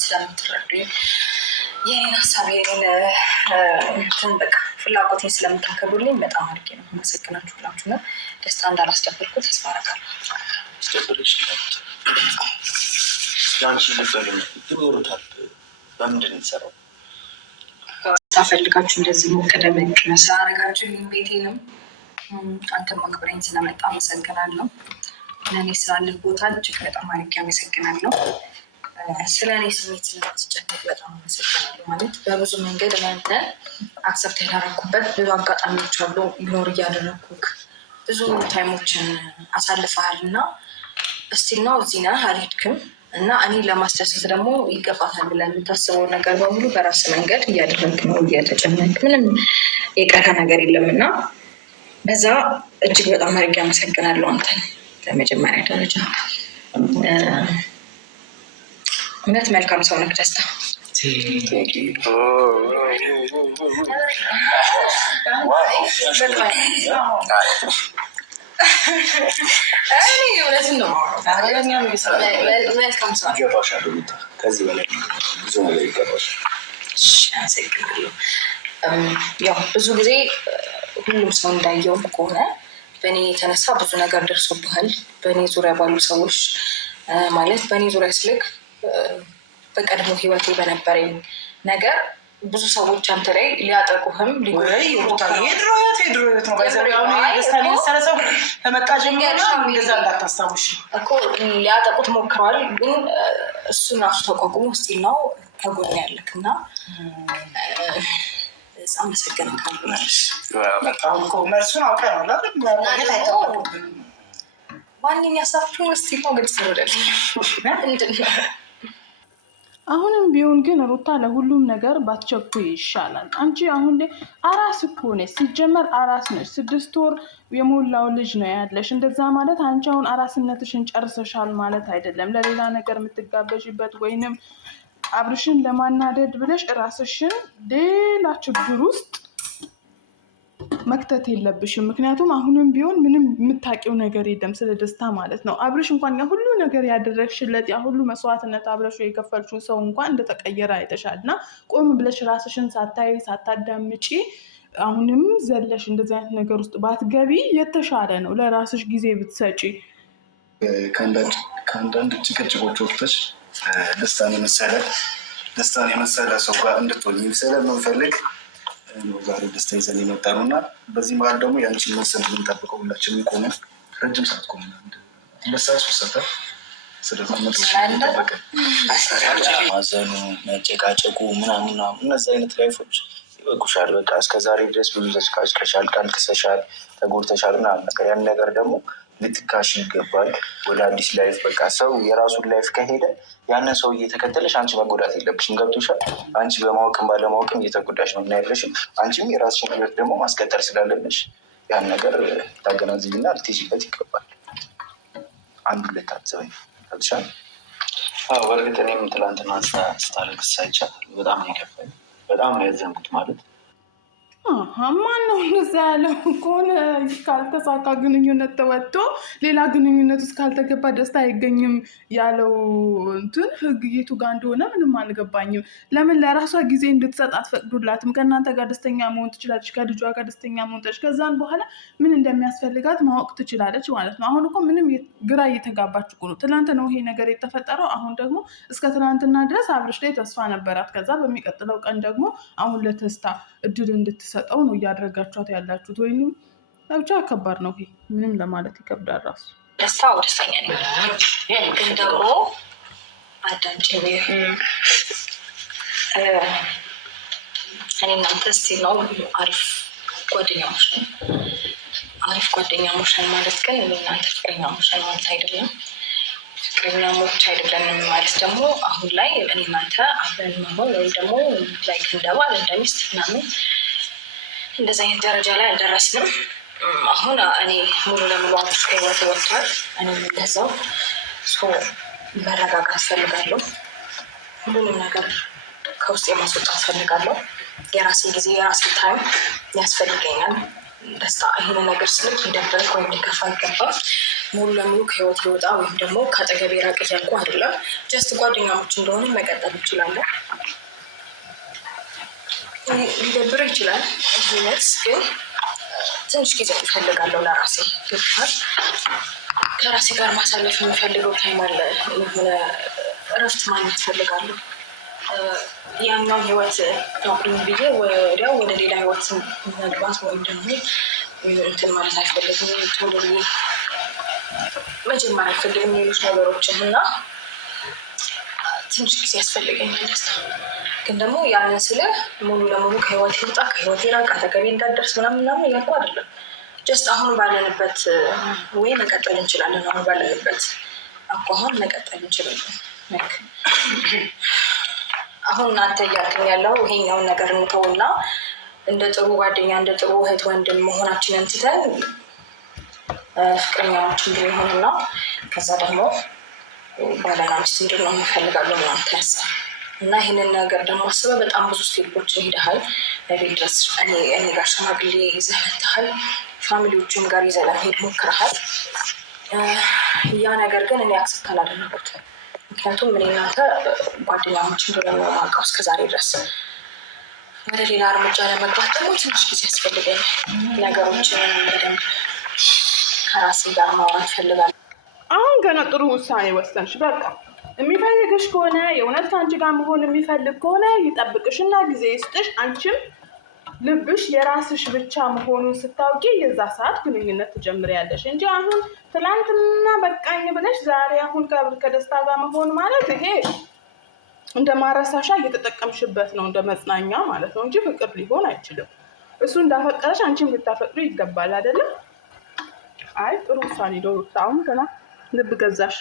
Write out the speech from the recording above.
ስለምትረዱኝ የኔን ሀሳብ በቃ ፍላጎቴን ስለምታከብሩልኝ በጣም አድርጌ ነው አመሰግናችሁ። ሁላችሁ ነው ደስታ እንዳላስደብርኩ ተስፋ አደርጋለሁ። በምንድን ነው የተሰራው? ታፈልጋችሁ እንደዚህ ሞቀደመቅ ስላደረጋችሁ ቤቴንም አንተም አክብረኝ ስለመጣ አመሰግናለሁ። ለእኔ ስላለህ ቦታ እጅግ በጣም አድርጌ አመሰግናለሁ። ስለ እኔ ስሜት ስለምትጨነቅ በጣም አመሰግናለሁ። ማለት በብዙ መንገድ እናንተ አክሰፕት ያደረኩበት ብዙ አጋጣሚዎች አሉ። ኢግኖር እያደረኩክ ብዙ ታይሞችን አሳልፈሃል እና እስቲል ነው እዚህ ነህ፣ አልሄድክም እና እኔ ለማስደሰት ደግሞ ይገባታል ብለህ የምታስበው ነገር በሙሉ በራስ መንገድ እያደረግክ ነው፣ እየተጨነቅ ምንም የቀረ ነገር የለም እና በዛ እጅግ በጣም አድርጌ አመሰግናለሁ አንተን ለመጀመሪያ ደረጃ። እውነት መልካም ሰው ነህ ደስታ። እውነትን ነው መልካም ሰው ከዚህ በላይ ብዙ ነገር ይገባል። አመሰግናለሁ። ያው ብዙ ጊዜ ሁሉም ሰው እንዳየውም ከሆነ በእኔ የተነሳ ብዙ ነገር ደርሶብሃል። በእኔ ዙሪያ ባሉ ሰዎች ማለት በእኔ ዙሪያ ስልክ በቀድሞ ህይወቴ በነበረኝ ነገር ብዙ ሰዎች አንተ ላይ ሊያጠቁህም ሊያጠቁት ሞክረዋል። ግን እሱን ራሱ ተቋቁሞ ስቲል ነው ከጎን ያለክ እና አመሰግናለሁ። ማንኛ ሳፍቱ ስቲል ነው ግልጽ ነው። አሁንም ቢሆን ግን ሩታ ለሁሉም ነገር ባትቸኩይ ይሻላል። አንቺ አሁን ላይ አራስ እኮ ነሽ፣ ሲጀመር አራስ ነሽ። 6 ወር የሞላው ልጅ ነው ያለሽ። እንደዛ ማለት አንቺ አሁን አራስነትሽን ጨርሰሻል ማለት አይደለም። ለሌላ ነገር የምትጋበዥበት ወይንም አብርሽን ለማናደድ ብለሽ ራስሽን ሌላ ችግር ውስጥ መክተት የለብሽም። ምክንያቱም አሁንም ቢሆን ምንም የምታውቂው ነገር የለም ስለ ደስታ ማለት ነው። አብርሽ እንኳን ያ ሁሉ ነገር ያደረግሽለት ያ ሁሉ መስዋዕትነት አብረሽ የከፈልሽው ሰው እንኳን እንደተቀየረ አይተሻል። እና ቆም ብለሽ ራስሽን ሳታይ ሳታዳምጪ አሁንም ዘለሽ እንደዚህ አይነት ነገር ውስጥ ባትገቢ የተሻለ ነው። ለራስሽ ጊዜ ብትሰጪ። ከአንዳንድ ጭቅጭቆች ወጥተሽ ደስታን የመሰለ ሰው ጋር እንድትሆኝ ስለምንፈልግ ዛሬ ደስታ ይዘን የመጣ ነው እና በዚህ መሀል ደግሞ የአንቺን መሰል የምንጠብቀው ሁላችንም ቆመን ረጅም ሰዓት ቆመን 2 ሰዓት 3 ሰዓት ስለጠበቀ ማዘኑ መጨቃጨቁ ምናምን እነዚህ አይነት ላይፎች ይበቁሻል። በቃ እስከዛሬ ድረስ ብዙ ተስካሽከሻል፣ ቀልቅሰሻል፣ ተጎድተሻል ምናምን ነገር ያን ነገር ደግሞ ልትካሽ ይገባል። ወደ አዲስ ላይፍ በቃ ሰው የራሱን ላይፍ ከሄደ ያንን ሰው እየተከተለሽ አንቺ መጎዳት የለብሽም። ገብቶሻል? አንቺ በማወቅም ባለማወቅም እየተጎዳሽ ነው ያለሽም። አንቺም የራስሽን ህይወት ደግሞ ማስቀጠል ስላለብሽ ያን ነገር ታገናዝቢና ልትይዥበት ይገባል። አንዱ ላይ ታዘበኝ ገብቶሻል? በእርግጥ እኔም ትላንትና ስታለቅስ አይቻታለሁ። በጣም ነው የከፋኝ፣ በጣም ነው ያዘንኩት። ማለት ማን ነው እንደዛ ያለው? ከሆነ ካልተሳካ ግንኙነት ተወጥቶ ሌላ ግንኙነት ውስጥ ካልተገባ ደስታ አይገኝም ያለው እንትን ህግ የቱ ጋር እንደሆነ ምንም አልገባኝም። ለምን ለራሷ ጊዜ እንድትሰጥ አትፈቅዱላትም? ከእናንተ ጋር ደስተኛ መሆን ትችላለች፣ ከልጇ ጋር ደስተኛ መሆን ትችላለች። ከዛን በኋላ ምን እንደሚያስፈልጋት ማወቅ ትችላለች ማለት ነው። አሁን እኮ ምንም ግራ እየተጋባች ነው። ትናንት ነው ይሄ ነገር የተፈጠረው። አሁን ደግሞ እስከ ትናንትና ድረስ አብርሽ ላይ ተስፋ ነበራት። ከዛ በሚቀጥለው ቀን ደግሞ አሁን ለተስታ እድል እንድትሰጠው ነው እያደረጋችኋት ያላችሁት። ወይም ብቻ ከባድ ነው ይሄ። ምንም ለማለት ይከብዳል። ራሱ ደስታው ደስተኛ ነኝ፣ ግን ደግሞ አዳምጪ። እኔ እናንተ ስቲል ነው አሪፍ ጓደኛሞች ነን። አሪፍ ጓደኛሞች ነን ማለት ግን እኔ እናንተ ፍቅረኛሞች ነን ማለት አይደለም። ፍቅረኛሞች አይደለንም ማለት ደግሞ አሁን ላይ እኔ እናንተ አብረን መሆን ወይም ደግሞ ላይክ እንደባል እንደሚስት ምናምን እንደዚህ አይነት ደረጃ ላይ አልደረስንም። አሁን እኔ ሙሉ ለሙሉ አብርሽ ከህይወት ወጥቷል። እኔም እንደዛው መረጋጋት ፈልጋለሁ። ሁሉንም ነገር ከውስጥ የማስወጣት ፈልጋለሁ። የራሴ ጊዜ የራሴ ታይም ያስፈልገኛል። ደስታ ይህንን ነገር ስልክ ሊደብርህ ወይም ሊከፋ አይገባም። ሙሉ ለሙሉ ከህይወት ይወጣ ወይም ደግሞ ከአጠገቤ ራቅ እያልኩ አይደለም። ጀስት ጓደኛሞች እንደሆነ መቀጠል እንችላለን። ሊደብር ይችላል ይህነት ግን ትንሽ ጊዜ እፈልጋለሁ ለራሴ ይባል ከራሴ ጋር ማሳለፍ የምፈልገው ታይም አለ። የሆነ እረፍት ማግኘት እፈልጋለሁ። ያኛው ህይወት አቁም ብዬ ወዲያው ወደ ሌላ ህይወት መግባት ወይም ደግሞ እንትን ማለት አይፈልግም። ቶሎ ብዬ መጀመር አይፈልግም ሌሎች ነገሮችን እና ትንሽ ጊዜ ያስፈልገኛል ደስታ። ግን ደግሞ ያንን ስልህ ሙሉ ለሙሉ ከህይወት ይውጣ ከህይወት ይራቅ አጠገቤ እንዳትደርስ ምናምን እያልኩ አይደለም። ጀስት አሁን ባለንበት ወይ መቀጠል እንችላለን። አሁን ባለንበት አኳኋን መቀጠል እንችላለን። አሁን እናንተ እያልከኝ ያለው ይሄኛውን ነገር እንተውና እንደ ጥሩ ጓደኛ እንደ ጥሩ እህት ወንድም መሆናችንን ትተን ፍቅረኛሞች እንድንሆንና ከዛ ደግሞ ባልና ሚስት እንድንሆን እንፈልጋለን ምናምን ታያሰብ እና ይህንን ነገር ደግሞ አስበህ በጣም ብዙ ስቴፖችን ሄደሃል። በቤት ድረስ እኔ ጋር ሽማግሌ ይዘህ መጥተሃል። ፋሚሊዎቹም ጋር ይዘህ ለመሄድ ሞክረሃል። ያ ነገር ግን እኔ አክሰፕት አላደረኩትም። ምክንያቱም እኔ እናንተ ጓደኛሞች እንደሆነ ነው የማውቀው እስከዛሬ ድረስ። ወደ ሌላ እርምጃ ለመግባት ደግሞ ትንሽ ጊዜ ያስፈልገኛል። ነገሮችን በደንብ ከራሴ ጋር ማውራት እፈልጋለሁ። አሁን ገና ጥሩ ውሳኔ ወሰንሽ። በቃ የሚፈልግሽ ከሆነ የእውነት ከአንቺ ጋር መሆን የሚፈልግ ከሆነ ይጠብቅሽና ጊዜ ይስጥሽ። አንቺም ልብሽ የራስሽ ብቻ መሆኑን ስታውቂ የዛ ሰዓት ግንኙነት ትጀምሪያለሽ እንጂ አሁን ትላንትና በቃኝ ብለሽ ዛሬ አሁን ከደስታ ጋር መሆን ማለት ይሄ እንደ ማረሳሻ እየተጠቀምሽበት ነው፣ እንደ መጽናኛ ማለት ነው እንጂ ፍቅር ሊሆን አይችልም። እሱ እንዳፈቀረሽ አንቺም ልታፈቅሩ ይገባል አይደለም? አይ ጥሩ ውሳኔ ዶሮ። አሁን ገና ልብ ገዛሽ።